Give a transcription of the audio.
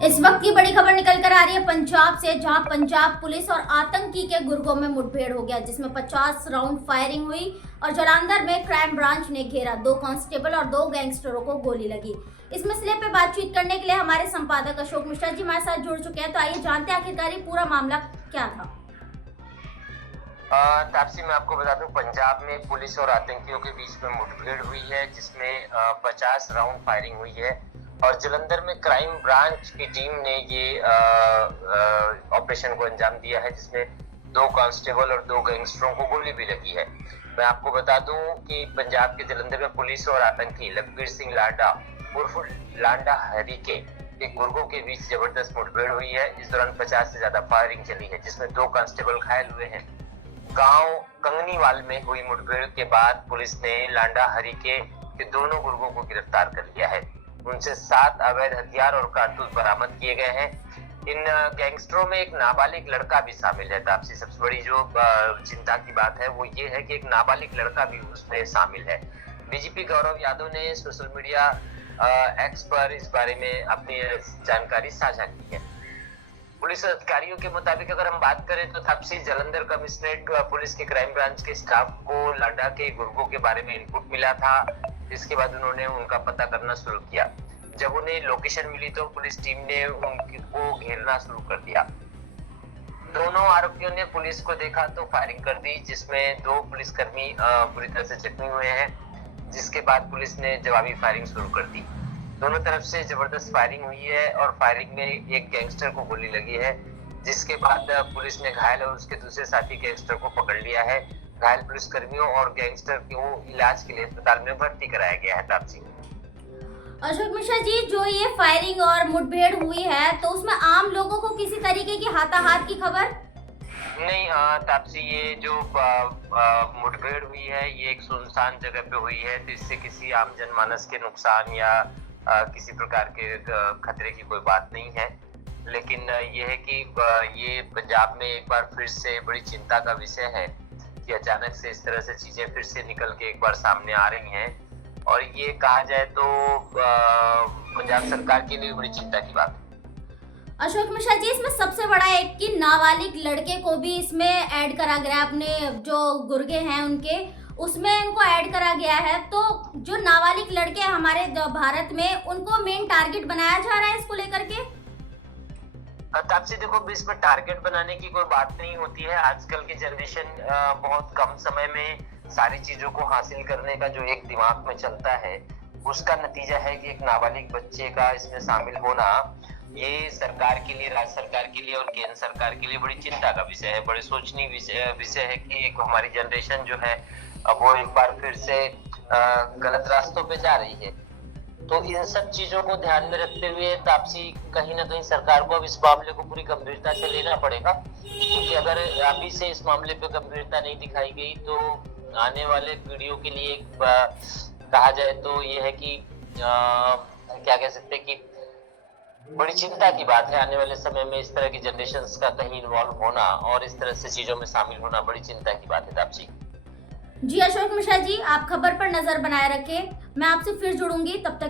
इस वक्त की बड़ी खबर निकल कर आ रही है पंजाब से, जहां पंजाब पुलिस और आतंकी के गुर्गों में मुठभेड़ हो गया, जिसमें 50 राउंड फायरिंग हुई और जालंधर में क्राइम ब्रांच ने घेरा। 2 कांस्टेबल और 2 गैंगस्टरों को गोली लगी। इस मसले पे बातचीत करने के लिए हमारे संपादक अशोक मिश्रा जी हमारे साथ जुड़ चुके हैं। तो आइए जानते हैं आखिरकार ये पूरा मामला क्या था। तापसी, मैं आपको बता दूं, पंजाब में पुलिस और आतंकियों के बीच में मुठभेड़ हुई है, जिसमें 50 राउंड फायरिंग हुई है और जालंधर में क्राइम ब्रांच की टीम ने ये ऑपरेशन को अंजाम दिया है, जिसमें 2 कांस्टेबल और 2 गैंगस्टरों को गोली भी लगी है। मैं आपको बता दूं कि पंजाब के जालंधर में पुलिस और आतंकी लखबीर सिंह लांडा उर्फ लांडा हरीके के गुर्गों के बीच जबरदस्त मुठभेड़ हुई है। इस दौरान 50 से ज्यादा फायरिंग चली है, जिसमें 2 कांस्टेबल घायल हुए हैं। गांव कंगनीवाल में हुई मुठभेड़ के बाद पुलिस ने लांडा हरीके के दोनों गुर्गों को गिरफ्तार कर लिया है। उनसे 7 अवैध हथियार और कारतूस बरामद किए गए हैं। इन गैंगस्टरों में एक नाबालिग लड़का भी शामिल है। तापसी, सबसे बड़ी जो चिंता की बात है वो ये है कि एक नाबालिग लड़का भी उसमें शामिल है। डीजीपी गौरव यादव ने सोशल मीडिया एक्स पर इस बारे में अपनी जानकारी साझा की है। पुलिस अधिकारियों के मुताबिक अगर हम बात करें तो तापसी, जालंधर कमिश्नरेट पुलिस के क्राइम ब्रांच के स्टाफ को लांडा के गुर्गों के बारे में इनपुट मिला था। इसके बाद उन्होंने उनका पता करना शुरू किया। जब उन्हें लोकेशन मिली तो पुलिस टीम ने उनको घेरना शुरू कर दिया। दोनों आरोपियों ने पुलिस को देखा तो फायरिंग कर दी, जिसमें 2 पुलिसकर्मी बुरी तरह से जख्मी हुए हैं। जिसके बाद पुलिस ने जवाबी फायरिंग शुरू कर दी। दोनों तरफ से जबरदस्त फायरिंग हुई है और फायरिंग में एक गैंगस्टर को गोली लगी है, जिसके बाद पुलिस ने घायल और उसके दूसरे साथी गैंगस्टर को पकड़ लिया है। घायल पुलिसकर्मियों और गैंगस्टर को इलाज के लिए अस्पताल में भर्ती कराया गया है। तापसी, अशोक मिश्रा जी, जो ये फायरिंग और मुठभेड़ हुई है तो उसमें आम लोगों को किसी तरीके की हाथाहाथ की खबर नहीं तापसी, ये जो मुठभेड़ हुई है ये एक सुनसान जगह पे हुई है, तो इससे किसी आम जनमानस के नुकसान या किसी प्रकार के खतरे की कोई बात नहीं है। लेकिन ये है कि ये पंजाब में एक बार फिर से बड़ी चिंता का विषय है कि अचानक से इस तरह से चीजें फिर से निकल के एक बार सामने आ रही हैं और ये कहा जाए तो पंजाब सरकार के लिए बड़ी चिंता की बात है। अशोक मिश्रा जी, इसमें सबसे बड़ा है कि नाबालिग लड़के को भी इसमें ऐड करा गया, अपने जो गुर्गे हैं उनके उसमें उनको ऐड करा गया है। तो जो नाबालिग लड़के हमारे भारत में, उनको मेन टारगेट बनाया जा रहा है इसको लेकर के। तापसी, देखो, इसमें टारगेट बनाने की कोई बात नहीं होती है। आजकल की जनरेशन बहुत कम समय में सारी चीजों को हासिल करने का जो एक दिमाग में चलता है, उसका नतीजा है कि एक नाबालिग बच्चे का इसमें शामिल होना ये सरकार के लिए, राज्य सरकार के लिए और केंद्र सरकार के लिए बड़ी चिंता का विषय है। बड़े सोचनीय विषय है कि एक हमारी जनरेशन जो है अब वो एक बार फिर से गलत रास्तों पे जा रही है। तो इन सब चीजों को ध्यान में रखते हुए तापसी, कहीं ना कहीं सरकार को अब इस मामले को पूरी गंभीरता से लेना पड़ेगा, क्योंकि अगर अभी से इस मामले पे गंभीरता नहीं दिखाई गई तो आने वाले पीढ़ियों के लिए कहा जाए तो ये है कि क्या कह सकते हैं कि बड़ी चिंता की बात है। आने वाले समय में इस तरह की जनरेशंस का कहीं इन्वॉल्व होना और इस तरह से चीजों में शामिल होना बड़ी चिंता की बात है। तापसी जी, अशोक मिश्रा जी, आप खबर पर नजर बनाए रखें। मैं आपसे फिर जुड़ूंगी, तब तक